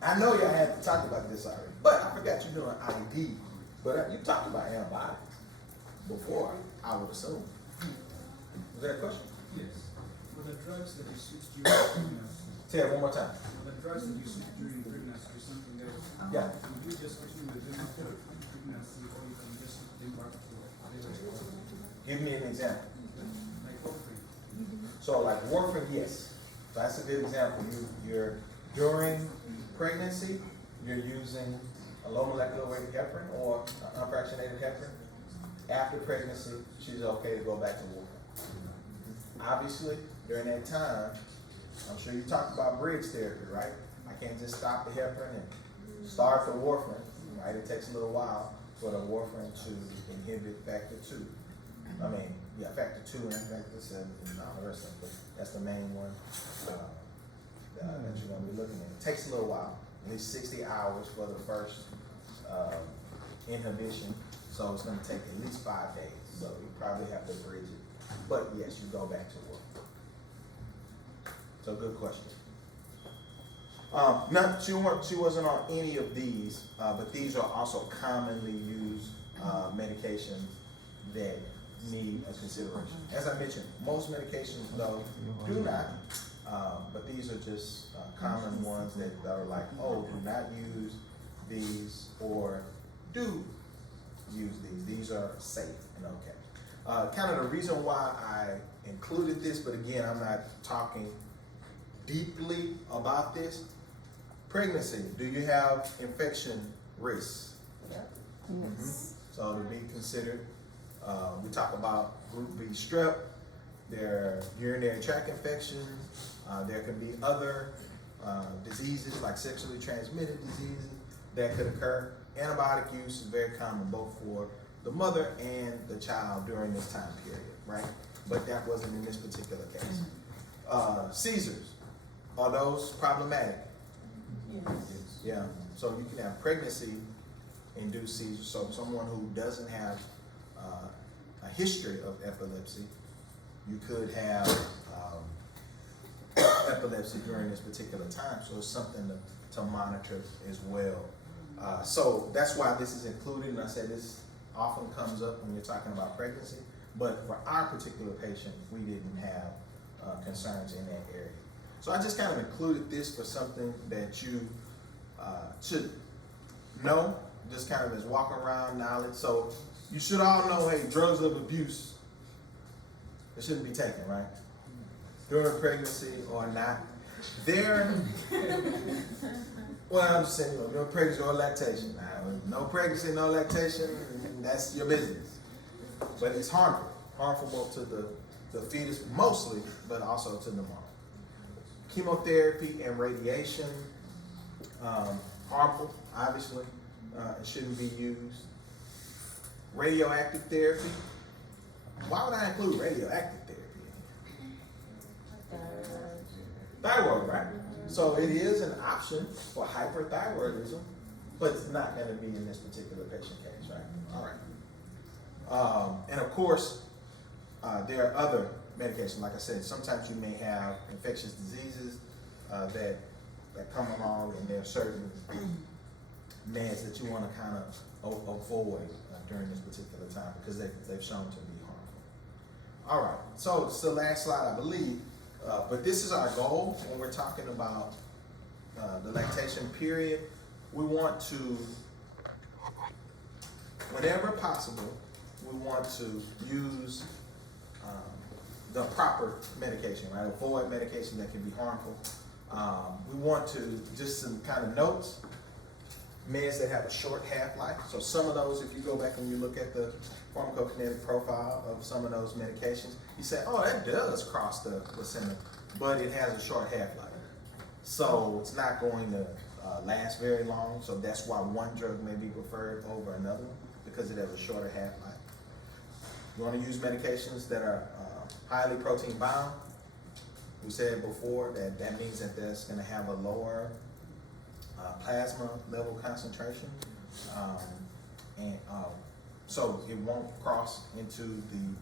I know y'all had to talk about this already, but I forgot you doing ID. But you talked about antibiotics before, I would assume. Was that a question? Yes. For the drugs that you switch during pregnancy, Say it one more time. for the drugs that you switch during pregnancy or something else, Yeah. can you just continue with them after pregnancy, or you can just switch them back to whatever? Give me an example. Like warfarin. So like warfarin, yes. That's a good example. You're during pregnancy, you're using a low molecular weight heparin or unfractionated heparin. After pregnancy, she's okay to go back to warfarin. Obviously, during that time, I'm sure you talked about bridge therapy, right? I can't just stop the heparin and start the warfarin, right? It takes a little while for the warfarin to inhibit factor 2. Factor 2 and factor 7 and all the rest of it. That's the main one that you're gonna be looking at. It takes a little while, at least 60 hours for the first inhibition. So it's gonna take at least 5 days. So you probably have to bridge it. But yes, you go back to work. So good question. No, she wasn't on any of these, but these are also commonly used medications that need a consideration. As I mentioned, most medications though do not, but these are just common ones that are like, oh, do not use these or do use these. These are safe and okay. Kind of the reason why I included this, but again, I'm not talking deeply about this. Pregnancy, do you have infection risks? Yes. So to be considered, we talk about group B strep, there are urinary tract infections, there can be other diseases like sexually transmitted diseases that could occur. Antibiotic use is very common both for the mother and the child during this time period, right? But that wasn't in this particular case. Seizures, are those problematic? Yes. Yeah, so you can have pregnancy-induced seizures. So someone who doesn't have a history of epilepsy, you could have epilepsy during this particular time. So it's something to monitor as well. So that's why this is included. And I said this often comes up when you're talking about pregnancy. But for our particular patient, we didn't have concerns in that area. So I just kind of included this for something that you should know, just kind of as walk around knowledge. So you should all know, hey, drugs of abuse, it shouldn't be taken, right? During pregnancy or not. Well, I'm just saying, during pregnancy or lactation. Now, no pregnancy, no lactation, that's your business. But it's harmful both to the fetus mostly, but also to the mom. Chemotherapy and radiation, harmful, obviously. it shouldn't be used. Radioactive therapy. Why would I include radioactive therapy? Thyroid, right? So it is an option for hyperthyroidism, but it's not going to be in this particular patient case, right? All right. And of course, there are other medications. Like I said, sometimes you may have infectious diseases that come along, and there are certain meds that you want to kind of avoid during this particular time because they've shown to be harmful. All right, so it's the last slide, I believe, but this is our goal when we're talking about the lactation period. We want to, whenever possible, we want to use the proper medication, right? Avoid medication that can be harmful. We want to, just some kind of notes, meds that have a short half-life. So some of those, if you go back and you look at the pharmacokinetic profile of some of those medications, you say, oh, that does cross the placenta, but it has a short half-life. So it's not going to last very long. So that's why one drug may be preferred over another one, because it has a shorter half-life. You want to use medications that are highly protein bound. We said before that means that that's going to have a lower plasma level concentration, so it won't cross into the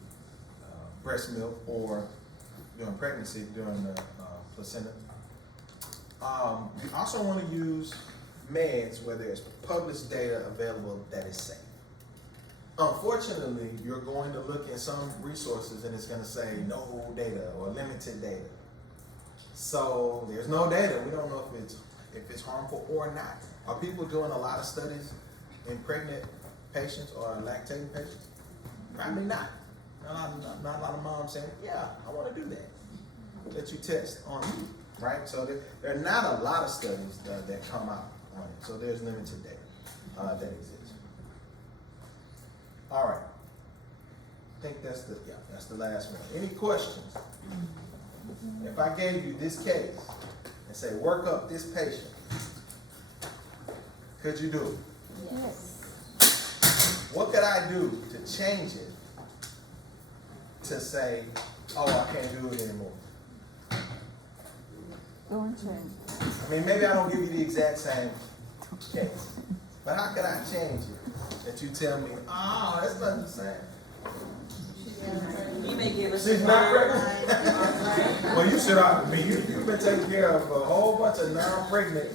breast milk or during pregnancy, during the placenta. You also want to use meds where there's published data available that is safe. Unfortunately, you're going to look at some resources and it's going to say no data or limited data. So there's no data. We don't know if it's harmful or not. Are people doing a lot of studies in pregnant patients or lactating patients? Probably not. Not a lot of moms saying, yeah, I want to do that. That you test on you, right? So there are not a lot of studies that come out on it. So there's limited data that exists. All right. I think that's the last one. Any questions? If I gave you this case and say, work up this patient, could you do it? Yes. What could I do to change it to say, oh, I can't do it anymore? Go and change. I mean, maybe I don't give you the exact same case, but how could I change it? That you tell me, oh, that's not the same. He may give us. She's not pregnant. Well, you should have. I mean, you've been taking care of a whole bunch of non-pregnant